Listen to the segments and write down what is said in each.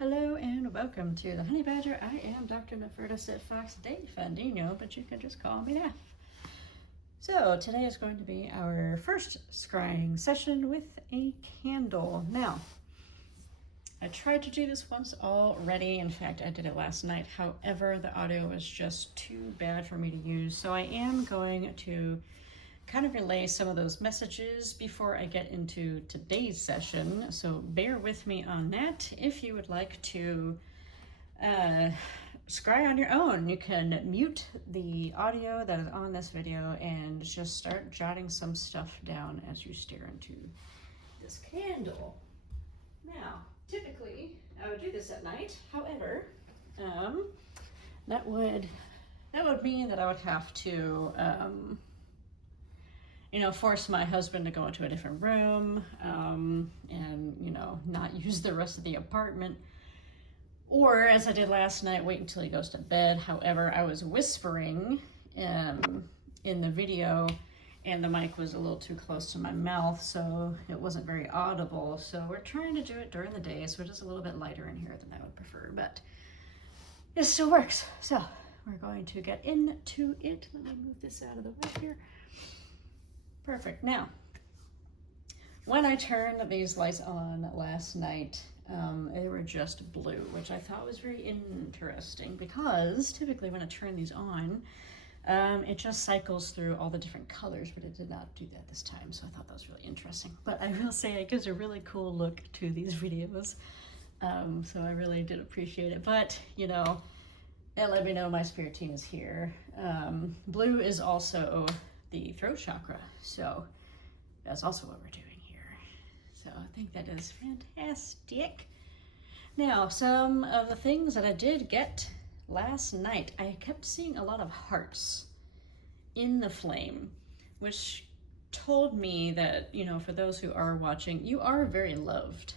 Hello and welcome to the Honey Badger. I am Dr. Nefertus at Fox de Fandino, but you can just call me Neff. So today is going to be our first scrying session with a candle. Now, I tried to do this once already. In fact, I did it last night. However, the audio was just too bad for me to use. So I am going to kind of relay some of those messages before I get into today's session. So bear with me on that. If you would like to scry on your own, you can mute the audio that is on this video and just start jotting some stuff down as you stare into this candle. Now, typically I would do this at night. However, that would mean that I would have to force my husband to go into a different room and, not use the rest of the apartment. Or, as I did last night, wait until he goes to bed. However, I was whispering in the video and the mic was a little too close to my mouth, so it wasn't very audible. So we're trying to do it during the day, so it is a little bit lighter in here than I would prefer, but it still works. So we're going to get into it. Let me move this out of the way here. Perfect. Now, when I turned these lights on last night, they were just blue, which I thought was very interesting because typically when I turn these on, it just cycles through all the different colors, but it did not do that this time, so I thought that was really interesting. But I will say it gives a really cool look to these videos, so I really did appreciate it. But, it let me know my spirit team is here. Blue is also the throat chakra, so that's also what we're doing here. So I think that is fantastic. Now, some of the things that I did get last night, I kept seeing a lot of hearts in the flame, which told me that, for those who are watching, you are very loved.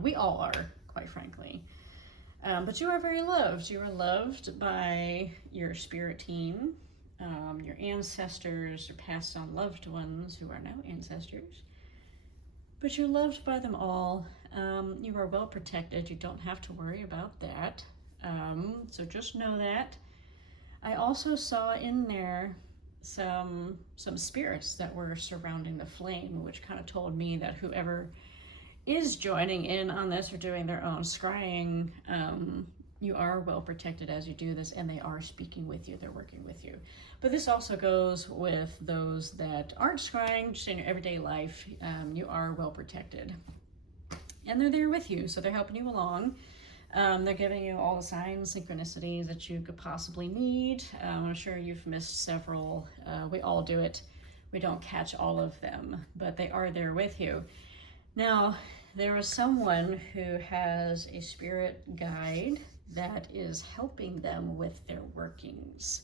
We all are, quite frankly. But you are very loved. You are loved by your spirit team, your ancestors, your passed on loved ones who are now ancestors. But you're loved by them all. You are well protected. You don't have to worry about that. So just know that. I also saw in there some spirits that were surrounding the flame, which kind of told me that whoever is joining in on this or doing their own scrying, you are well protected as you do this, and they are speaking with you, they're working with you. But this also goes with those that aren't scrying, just in your everyday life. You are well protected. And they're there with you, so they're helping you along. They're giving you all the signs, synchronicities that you could possibly need. I'm sure you've missed several. We all do it. We don't catch all of them, but they are there with you. Now, there is someone who has a spirit guide that is helping them with their workings.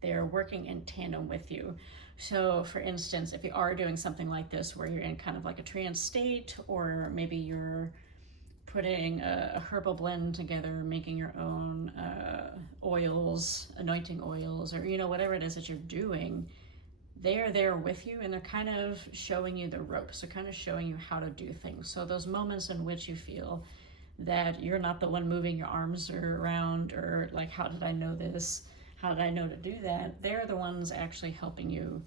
They are working in tandem with you. So, for instance, if you are doing something like this where you're in kind of like a trance state, or maybe you're putting a herbal blend together, making your own oils, anointing oils, or whatever it is that you're doing, they are there with you, and they're kind of showing you the ropes. They're kind of showing you how to do things. So those moments in which you feel that you're not the one moving your arms around, or like, how did I know this? How did I know to do that? They're the ones actually helping you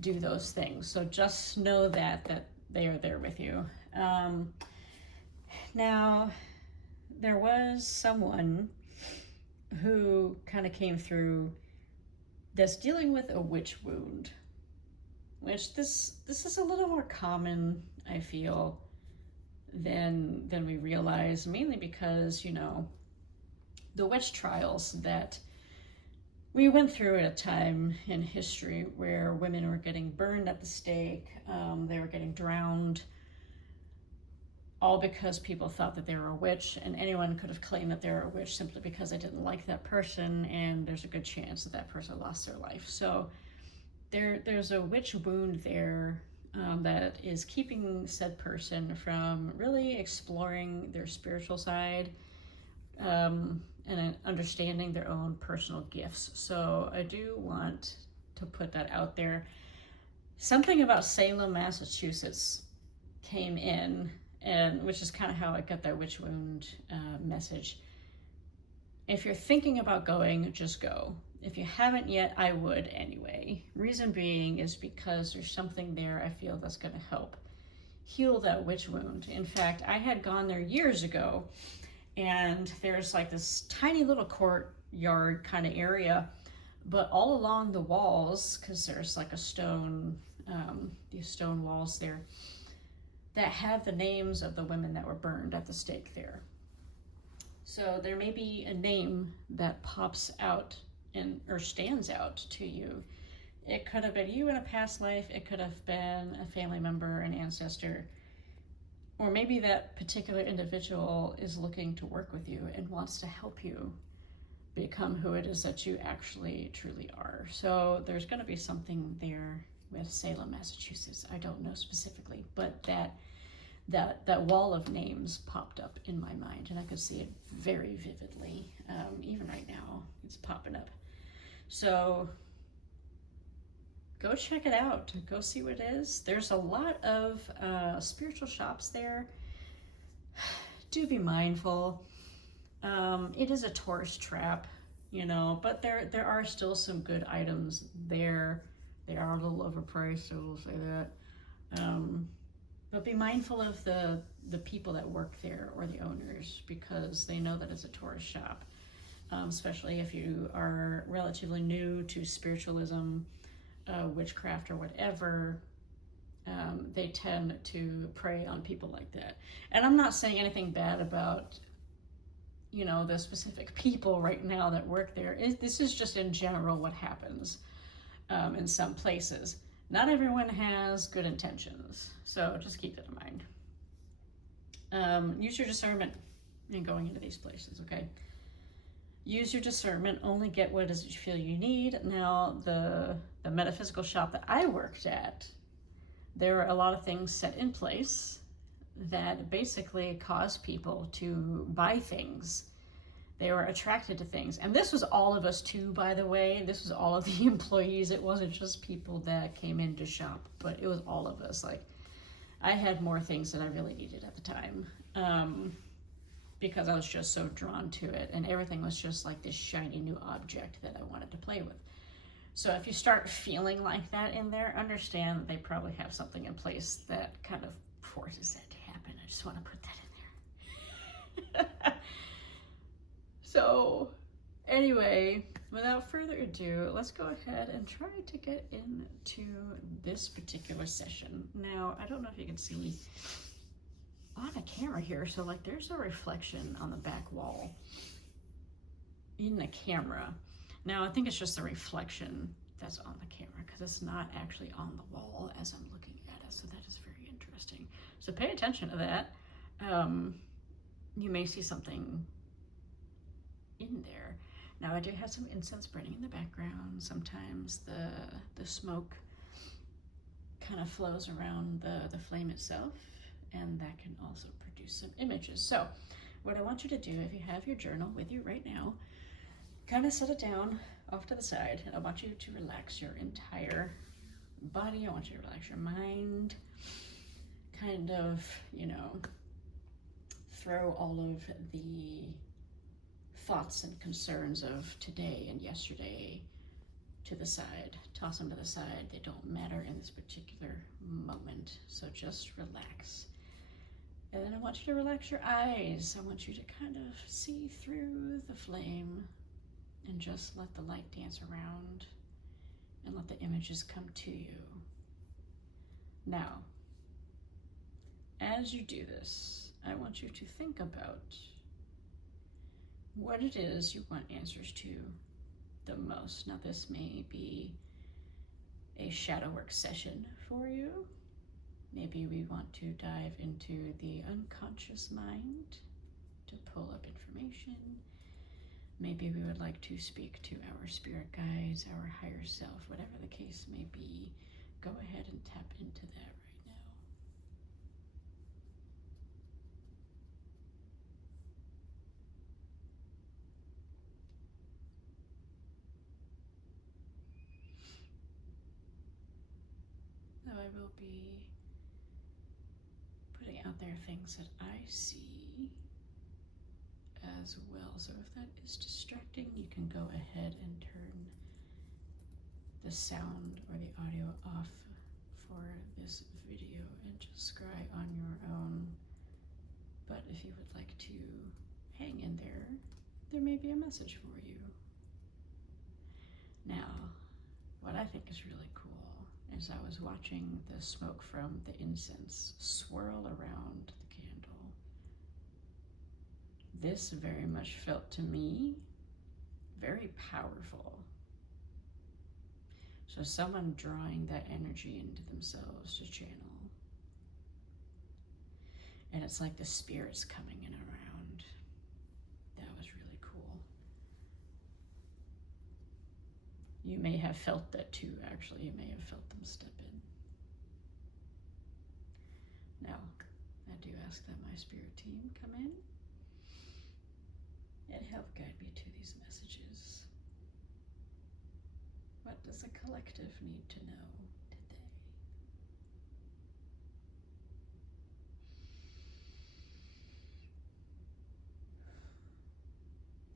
do those things. So just know that they are there with you. Now, there was someone who kind of came through that's dealing with a witch wound, which this is a little more common, I feel, than we realize, mainly because, the witch trials that we went through at a time in history where women were getting burned at the stake, they were getting drowned, all because people thought that they were a witch, and anyone could have claimed that they were a witch simply because they didn't like that person, and there's a good chance that that person lost their life. So there's a witch wound there that is keeping said person from really exploring their spiritual side and understanding their own personal gifts. So I do want to put that out there. Something about Salem, Massachusetts came in and which is kind of how I got that witch wound message. If you're thinking about going, just go. If you haven't yet, I would anyway. Reason being is because there's something there I feel that's going to help heal that witch wound. In fact, I had gone there years ago, and there's like this tiny little courtyard kind of area, but all along the walls, because there's like a stone, these stone walls there, that have the names of the women that were burned at the stake there. So there may be a name that pops out or stands out to you. It could have been you in a past life. It could have been a family member, an ancestor, or maybe that particular individual is looking to work with you and wants to help you become who it is that you actually truly are. So there's going to be something there with Salem, Massachusetts. I don't know specifically, but that wall of names popped up in my mind, and I could see it very vividly. Even right now, it's popping up. So go check it out. Go see what it is. There's a lot of spiritual shops there. Do be mindful. It is a tourist trap, but there are still some good items there. They are a little overpriced, I will say that. But be mindful of the people that work there or the owners, because they know that it's a tourist shop, especially if you are relatively new to spiritualism, witchcraft, or whatever. They tend to prey on people like that. And I'm not saying anything bad about the specific people right now that work there. This is just in general what happens in some places. Not everyone has good intentions, so just keep that in mind. Use your discernment in going into these places, okay? Use your discernment, only get what it is that you feel you need. Now, the metaphysical shop that I worked at, there were a lot of things set in place that basically caused people to buy things. They were attracted to things. And this was all of us too, by the way. This was all of the employees. It wasn't just people that came in to shop, but it was all of us. Like, I had more things than I really needed at the time, because I was just so drawn to it. And everything was just like this shiny new object that I wanted to play with. So if you start feeling like that in there, understand that they probably have something in place that kind of forces that to happen. I just want to put that in there. So anyway, without further ado, let's go ahead and try to get into this particular session. Now, I don't know if you can see on a camera here, so like there's a reflection on the back wall in the camera. Now, I think it's just a reflection that's on the camera because it's not actually on the wall as I'm looking at it, so that is very interesting. So pay attention to that. You may see something in there. Now, I do have some incense burning in the background. Sometimes the smoke kind of flows around the flame itself, and that can also produce some images. So what I want you to do, if you have your journal with you right now, kind of set it down off to the side, and I want you to relax your entire body. I want you to relax your mind, kind of, throw all of the thoughts and concerns of today and yesterday to the side. Toss them to the side. They don't matter in this particular moment. So just relax. And then I want you to relax your eyes. I want you to kind of see through the flame and just let the light dance around and let the images come to you. Now, as you do this, I want you to think about what it is you want answers to the most. Now, this may be a shadow work session for you. Maybe we want to dive into the unconscious mind to pull up information. Maybe we would like to speak to our spirit guides, our higher self, whatever the case may be. Go ahead and tap into that right now. So I will be putting out there things that I see as well. So if that is distracting, you can go ahead and turn the sound or the audio off for this video and just scry on your own. But if you would like to hang in there may be a message for you. Now, what I think is really cool is I was watching the smoke from the incense swirl around the candle. This very much felt to me very powerful. So someone drawing that energy into themselves to channel. And it's like the spirits coming in around. That was really cool. You may have felt that too, actually. You may have felt them step in. Now, I do ask that my spirit team come in and help guide me to these messages. What does the collective need to know today?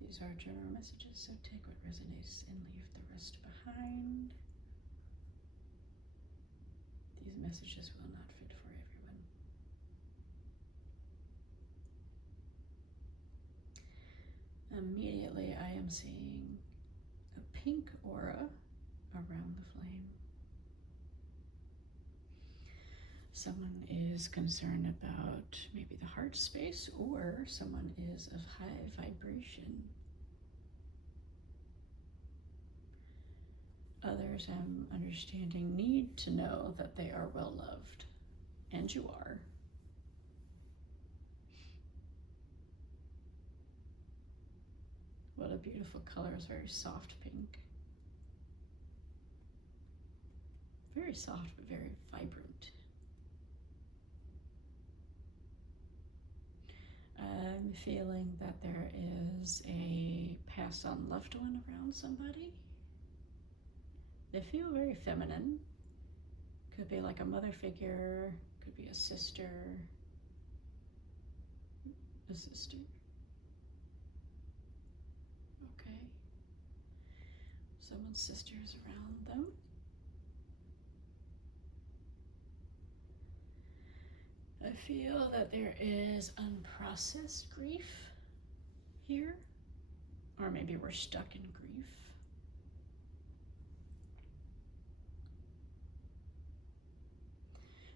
These are general messages, so take what resonates and leave the rest behind. These messages will not fit for everyone. Immediately, I am seeing a pink aura around the flame. Someone is concerned about maybe the heart space, or someone is of high vibration. Others, I'm understanding, need to know that they are well loved, and you are. What a beautiful color. It's very soft pink. Very soft, but very vibrant. I'm feeling that there is a passed on loved one around somebody. They feel very feminine. Could be like a mother figure, could be a sister. Okay. Someone's sister is around them. I feel that there is unprocessed grief here, or maybe we're stuck in grief.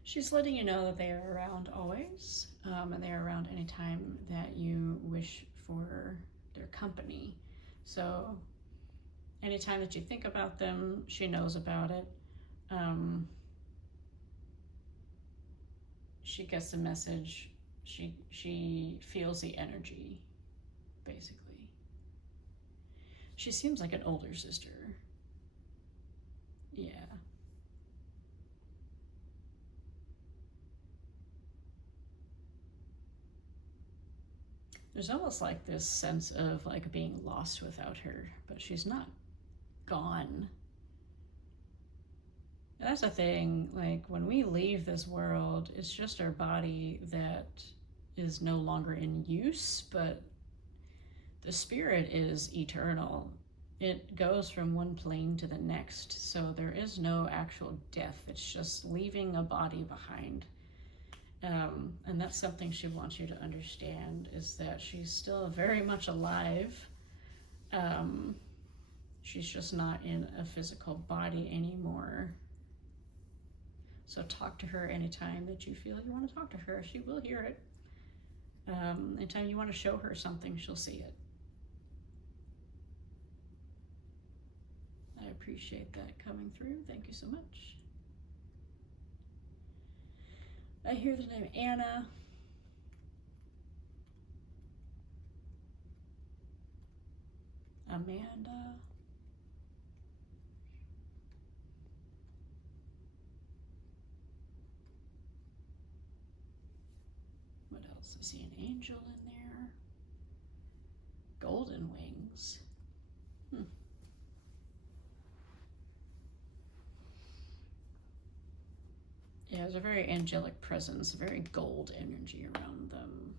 She's letting you know that they are around always, and they are around anytime that you wish for their company. So anytime that you think about them, she knows about it. She gets the message, she feels the energy, basically. She seems like an older sister. Yeah. There's almost like this sense of like being lost without her, but she's not gone. And that's the thing, like when we leave this world, it's just our body that is no longer in use, but the spirit is eternal. It goes from one plane to the next, so there is no actual death. It's just leaving a body behind. And that's something she wants you to understand, is that she's still very much alive. She's just not in a physical body anymore. So talk to her anytime that you feel you want to talk to her. She will hear it. Anytime you want to show her something, she'll see it. I appreciate that coming through. Thank you so much. I hear the name Anna. Amanda. What else? I see an angel in there. Golden wings. Yeah, there's a very angelic presence, very gold energy around them.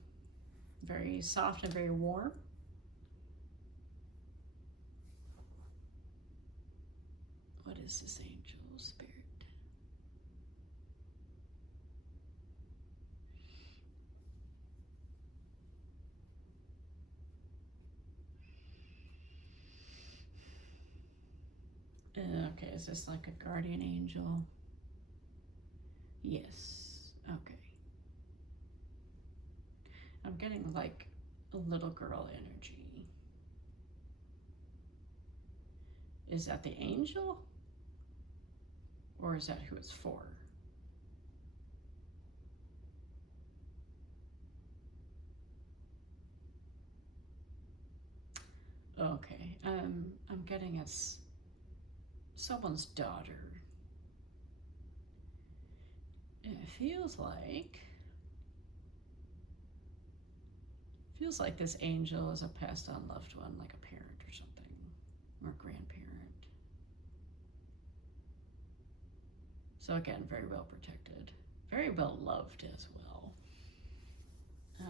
Very soft and very warm. What is this angel spirit? Okay, is this like a guardian angel? Yes, okay. I'm getting like a little girl energy. Is that the angel? Or is that who it's for? Okay, I'm getting it's someone's daughter. It feels like this angel is a passed on loved one, like a parent or something, or grandparent. So again, very well protected, very well loved as well. I'm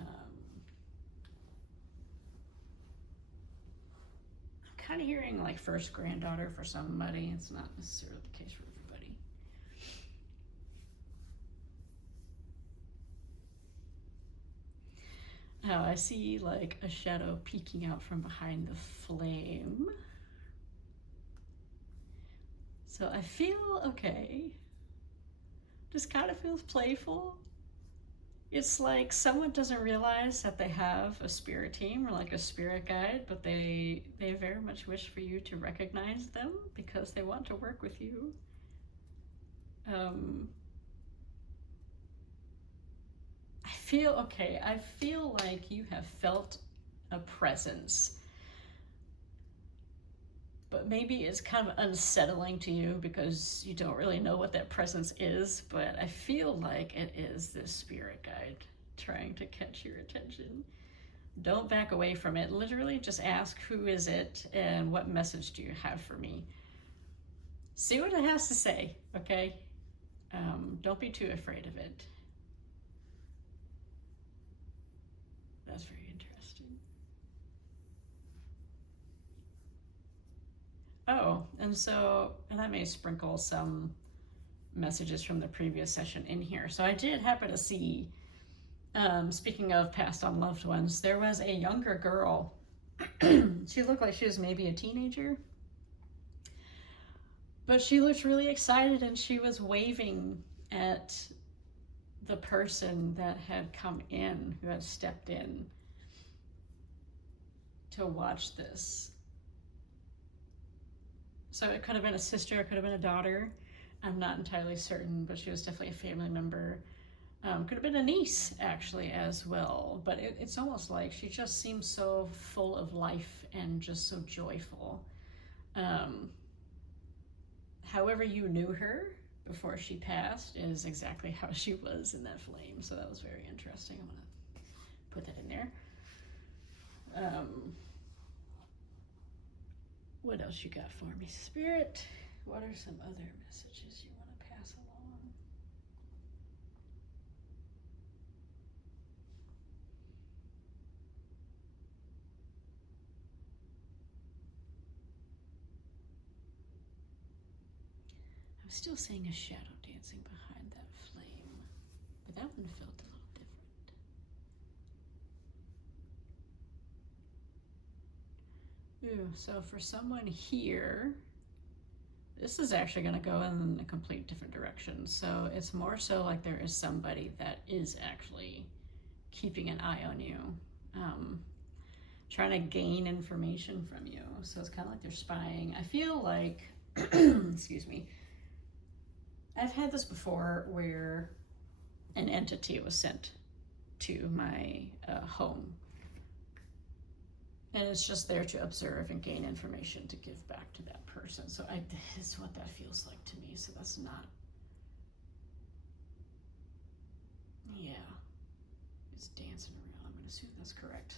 kind of hearing like first granddaughter for somebody. It's not necessarily the case for everybody. I see like a shadow peeking out from behind the flame. So I feel okay. Just kind of feels playful. It's like someone doesn't realize that they have a spirit team or like a spirit guide, but they very much wish for you to recognize them because they want to work with you. I feel like you have felt a presence, but maybe it's kind of unsettling to you because you don't really know what that presence is, but I feel like it is this spirit guide trying to catch your attention. Don't back away from it. Literally just ask, who is it and what message do you have for me? See what it has to say, okay? Don't be too afraid of it. That's very interesting. Oh, and I may sprinkle some messages from the previous session in here. So I did happen to see, speaking of passed on loved ones, there was a younger girl. She looked like she was maybe a teenager. But she looked really excited and she was waving at the person that had come in, who had stepped in to watch this. So it could have been a sister, it could have been a daughter. I'm not entirely certain, but she was definitely a family member. Could have been a niece, actually, as well. But it's almost like she just seems so full of life and just so joyful. However you knew her before she passed is exactly how she was in that flame. So that was very interesting. I'm going to put that in there. What else you got for me, Spirit? What are some other messages you want to pass along? I'm still seeing a shadow dancing behind that flame, but that one felt a little different. Ooh, so for someone here, this is actually going to go in a complete different direction. So it's more so like there is somebody that is actually keeping an eye on you, trying to gain information from you. So it's kind of like they're spying. I feel like, excuse me, I've had this before where an entity was sent to my home. And it's just there to observe and gain information to give back to that person. So this is what that feels like to me. So that's not, yeah, it's dancing around. I'm going to assume that's correct.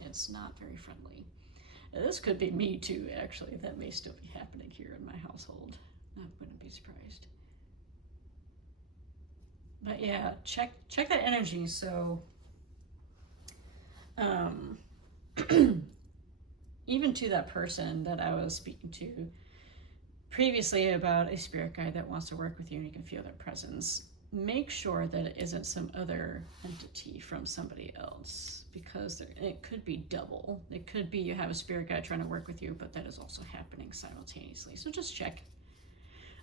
It's not very friendly. This could be me too, actually. That may still be happening here in my household. I wouldn't be surprised. But yeah, check that energy. So um, even to that person that I was speaking to previously about a spirit guide that wants to work with you and you can feel their presence, make sure that it isn't some other entity from somebody else, because it could be double. It could be you have a spirit guide trying to work with you, but that is also happening simultaneously. So just check.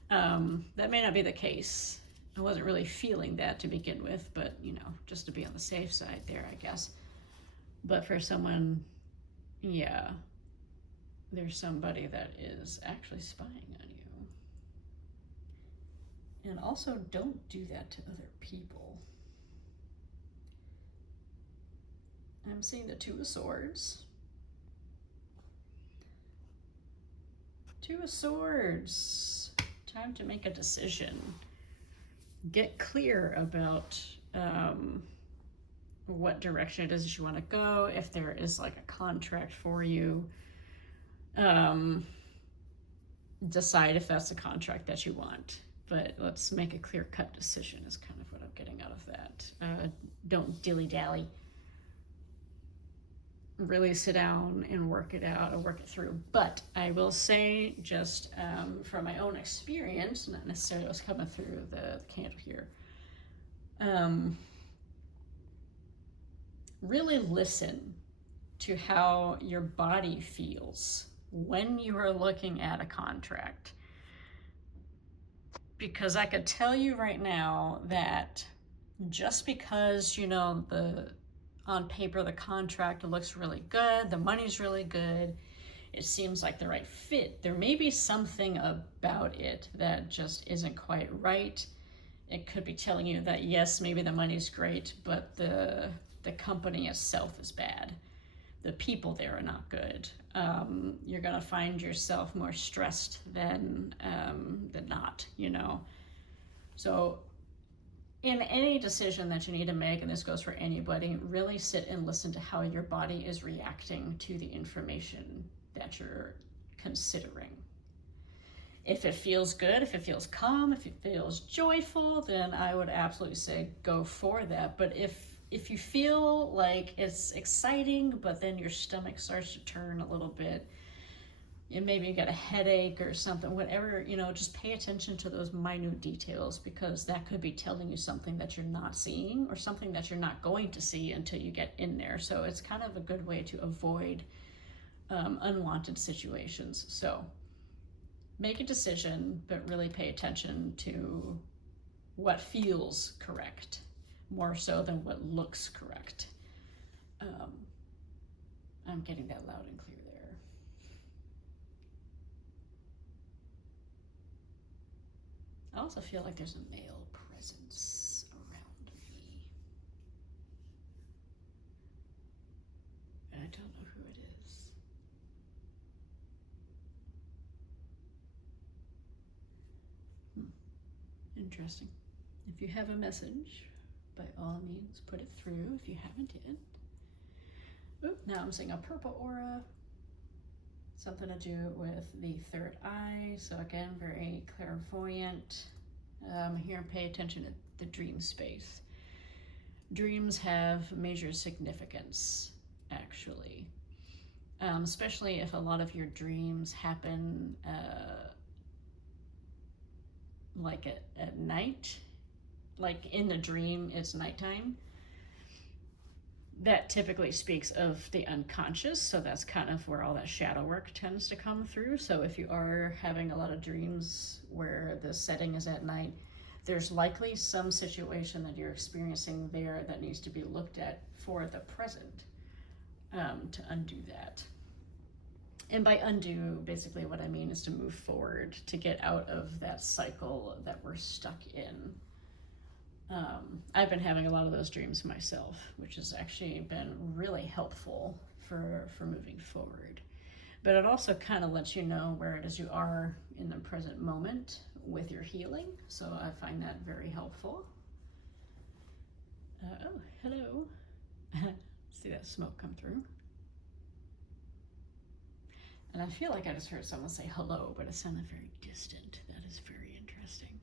That may not be the case. I wasn't really feeling that to begin with, but just to be on the safe side there, I guess. But for someone, yeah, there's somebody that is actually spying on you. And also, don't do that to other people. I'm seeing the Two of Swords. Two of Swords. Time to make a decision. Get clear about what direction it is that you want to go. If there is like a contract for you, decide if that's a contract that you want. But let's make a clear-cut decision is kind of what I'm getting out of that. Don't dilly-dally. Really sit down and work it out or work it through. But I will say, just from my own experience, not necessarily what's coming through the candle here, really listen to how your body feels when you are looking at a contract. Because I could tell you right now that just because, on paper the contract looks really good, the money's really good, it seems like the right fit, there may be something about it that just isn't quite right. It could be telling you that yes, maybe the money's great, but the company itself is bad. The people there are not good. You're gonna find yourself more stressed than not, So in any decision that you need to make, and this goes for anybody, really sit and listen to how your body is reacting to the information that you're considering. If it feels good, if it feels calm, if it feels joyful, then I would absolutely say go for that. But if you feel like it's exciting, but then your stomach starts to turn a little bit, and maybe you get a headache or something, whatever, just pay attention to those minute details, because that could be telling you something that you're not seeing or something that you're not going to see until you get in there. So it's kind of a good way to avoid unwanted situations. So make a decision, but really pay attention to what feels correct, more so than what looks correct. I'm getting that loud and clear there. I also feel like there's a male presence around me. I don't know who it is. Interesting. If you have a message, by all means, put it through if you haven't yet. Oop, now I'm seeing a purple aura. Something to do with the third eye. So again, very clairvoyant. Here, pay attention to the dream space. Dreams have major significance, actually. Especially if a lot of your dreams happen like at night, like in the dream it's nighttime. That typically speaks of the unconscious, so that's kind of where all that shadow work tends to come through. So if you are having a lot of dreams where the setting is at night, there's likely some situation that you're experiencing there that needs to be looked at for the present, to undo that. And by undo, basically what I mean is to move forward, to get out of that cycle that we're stuck in. I've been having a lot of those dreams myself, which has actually been really helpful for moving forward. But it also kind of lets you know where it is you are in the present moment with your healing. So I find that very helpful. Oh, hello. See that smoke come through. And I feel like I just heard someone say hello, but it sounded very distant. That is very interesting.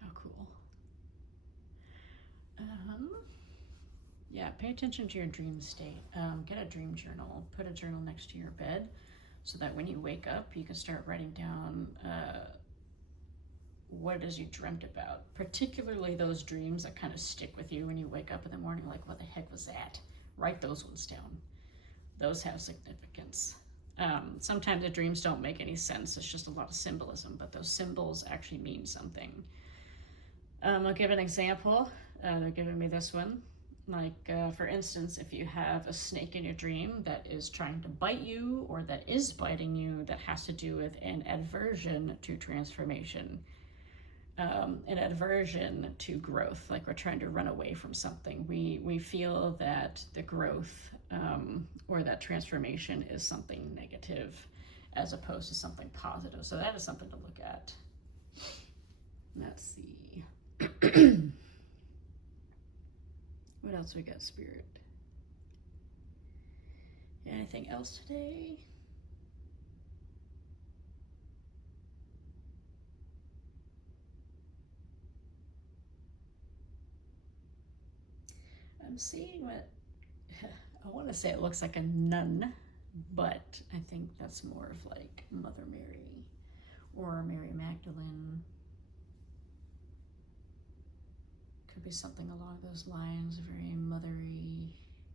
How cool. Yeah, pay attention to your dream state. Get a dream journal. Put a journal next to your bed so that when you wake up, you can start writing down what it is you dreamt about. Particularly those dreams that kind of stick with you when you wake up in the morning, like, what the heck was that? Write those ones down. Those have significance. Sometimes the dreams don't make any sense. It's just a lot of symbolism, but those symbols actually mean something. I'll give an example. They're giving me this one. Like, for instance, if you have a snake in your dream that is trying to bite you or that is biting you, that has to do with an aversion to transformation, an aversion to growth, like we're trying to run away from something. We feel that the growth or that transformation is something negative as opposed to something positive. So that is something to look at. Let's see. What else we got, Spirit? Anything else today? I'm seeing what, I want to say it looks like a nun, but I think that's more of like Mother Mary or Mary Magdalene. Could be something along those lines, very mothery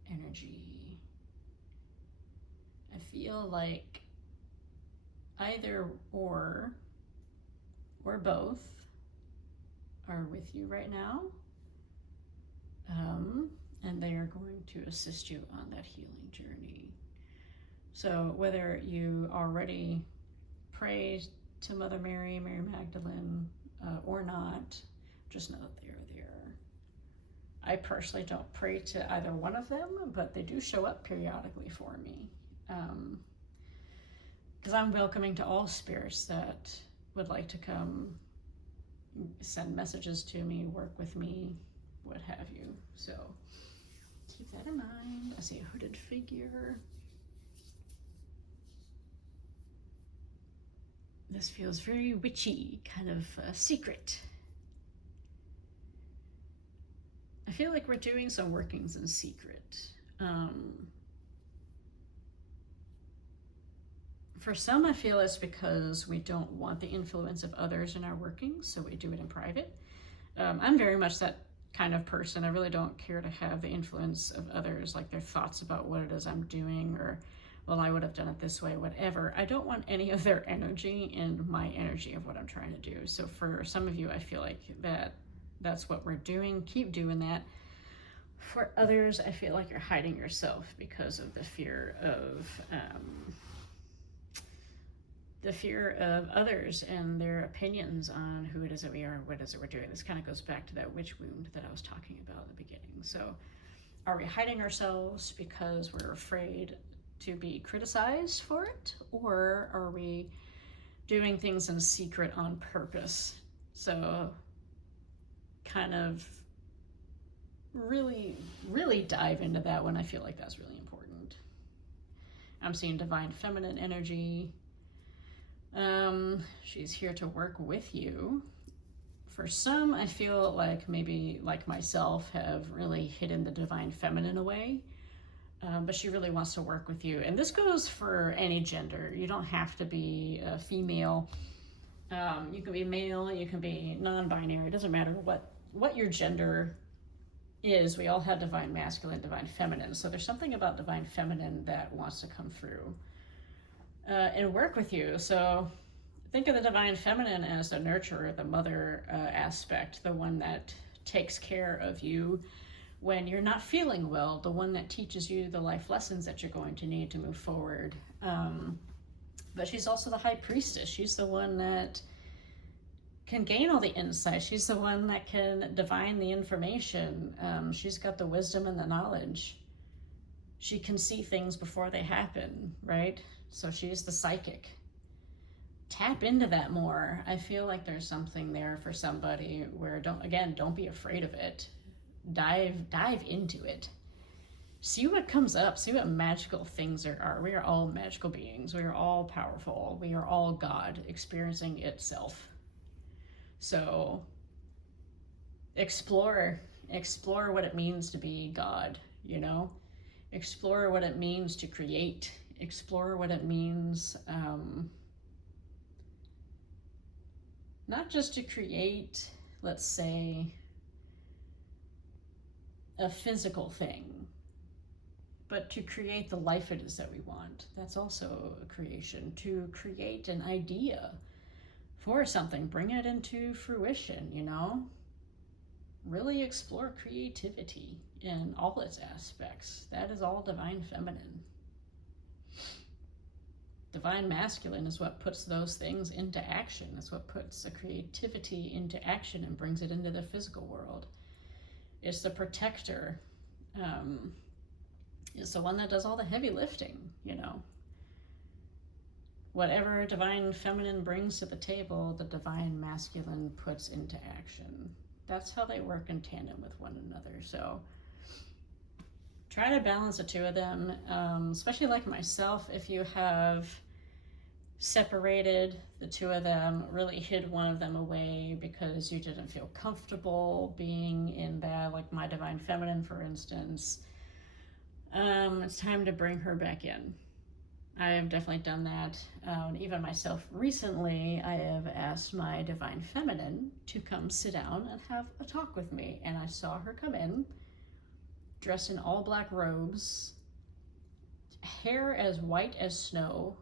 energy. I feel like either or both are with you right now. And they are going to assist you on that healing journey. So whether you already pray to Mother Mary, Mary Magdalene, or not, just know that they are there. I personally don't pray to either one of them, but they do show up periodically for me. Because I'm welcoming to all spirits that would like to come send messages to me, work with me, what have you. So keep that in mind. I see a hooded figure. This feels very witchy, kind of secret. I feel like we're doing some workings in secret. For some, I feel it's because we don't want the influence of others in our workings, so we do it in private. I'm very much that kind of person. I really don't care to have the influence of others, like their thoughts about what it is I'm doing, or, well, I would have done it this way, whatever. I don't want any of their energy in my energy of what I'm trying to do. So for some of you, I feel like that's what we're doing. Keep doing that. For others, I feel like you're hiding yourself because of the fear of others and their opinions on who it is that we are and what it is that we're doing. This kind of goes back to that witch wound that I was talking about at the beginning. So are we hiding ourselves because we're afraid to be criticized for it? Or are we doing things in secret on purpose? So kind of really, really dive into that one. I feel like that's really important. I'm seeing divine feminine energy. She's here to work with you. For some, I feel like maybe like myself have really hidden the divine feminine away, but she really wants to work with you. And this goes for any gender. You don't have to be a female. You can be male, you can be non-binary. It doesn't matter what your gender is. We all have divine masculine, divine feminine. So there's something about divine feminine that wants to come through and work with you. So think of the divine feminine as the nurturer, the mother aspect, the one that takes care of you when you're not feeling well, the one that teaches you the life lessons that you're going to need to move forward. But she's also the high priestess. She's the one that can gain all the insight. She's the one that can divine the information. She's got the wisdom and the knowledge. She can see things before they happen, right? So she's the psychic. Tap into that more. I feel like there's something there for somebody where don't be afraid of it. Dive into it. See what comes up. See what magical things there are. We are all magical beings. We are all powerful. We are all God experiencing itself. So explore explore what it means to be God, you know? Explore what it means to create. Explore what it means, not just to create, let's say, a physical thing, but to create the life it is that we want. That's also a creation. To create an idea for something, bring it into fruition, you know? Really explore creativity in all its aspects. That is all divine feminine. Divine masculine is what puts those things into action. It's what puts the creativity into action and brings it into the physical world. It's the protector. It's the one that does all the heavy lifting, you know. Whatever divine feminine brings to the table, the divine masculine puts into action. That's how they work in tandem with one another. So try to balance the two of them, especially like myself, if you have separated the two of them, really hid one of them away because you didn't feel comfortable being in that, like my divine feminine, for instance, it's time to bring her back in. I have definitely done that. Even myself recently, I have asked my divine feminine to come sit down and have a talk with me. And I saw her come in, dressed in all black robes, hair as white as snow.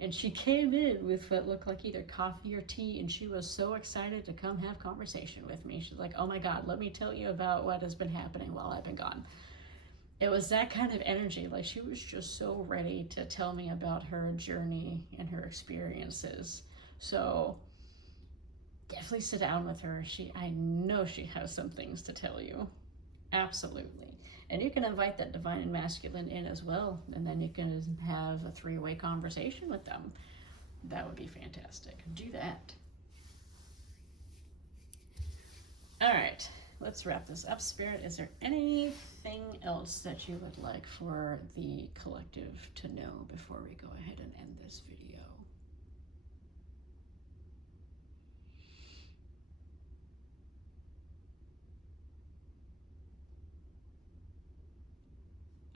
And she came in with what looked like either coffee or tea, and she was so excited to come have conversation with me. She's like, oh my God, let me tell you about what has been happening while I've been gone. It was that kind of energy. Like, she was just so ready to tell me about her journey and her experiences. So definitely sit down with her. I know she has some things to tell you. Absolutely. And you can invite that divine and masculine in as well, and then you can have a three-way conversation with them. That would be fantastic. Do that. All right. Let's wrap this up, Spirit. Is there anything else that you would like for the collective to know before we go ahead and end this video?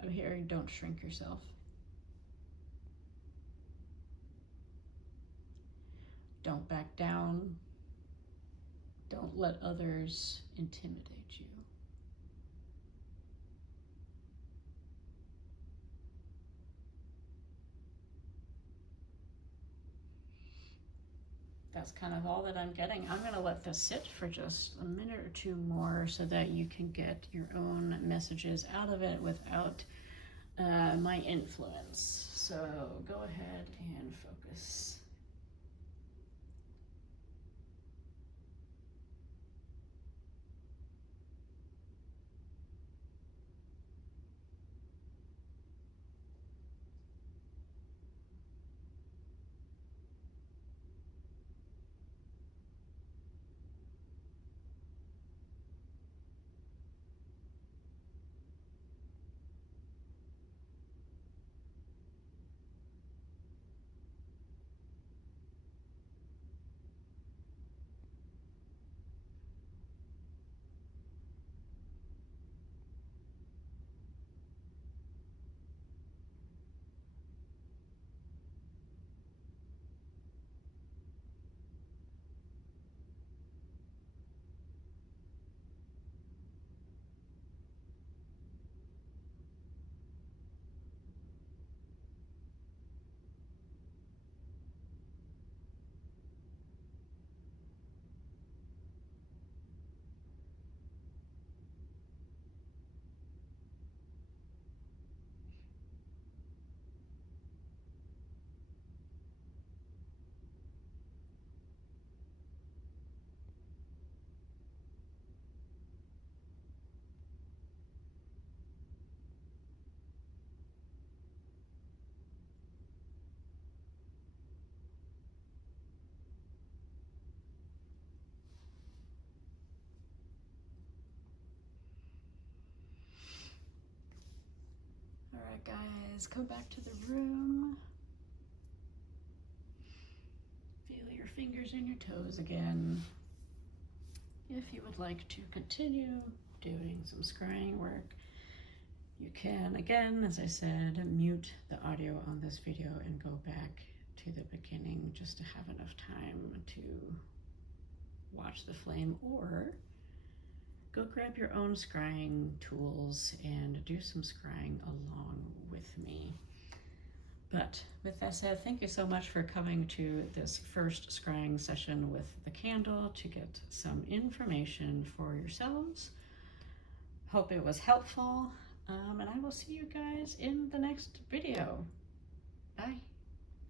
I'm hearing don't shrink yourself. Don't back down. Don't let others intimidate you. That's kind of all that I'm getting. I'm going to let this sit for just a minute or two more so that you can get your own messages out of it without my influence. So go ahead and focus. All right, guys, come back to the room. Feel your fingers and your toes again. If you would like to continue doing some scrying work, you can, again, as I said, mute the audio on this video and go back to the beginning just to have enough time to watch the flame, or go grab your own scrying tools and do some scrying along with me. But with that said, thank you so much for coming to this first scrying session with the candle to get some information for yourselves. Hope it was helpful, and I will see you guys in the next video. Bye.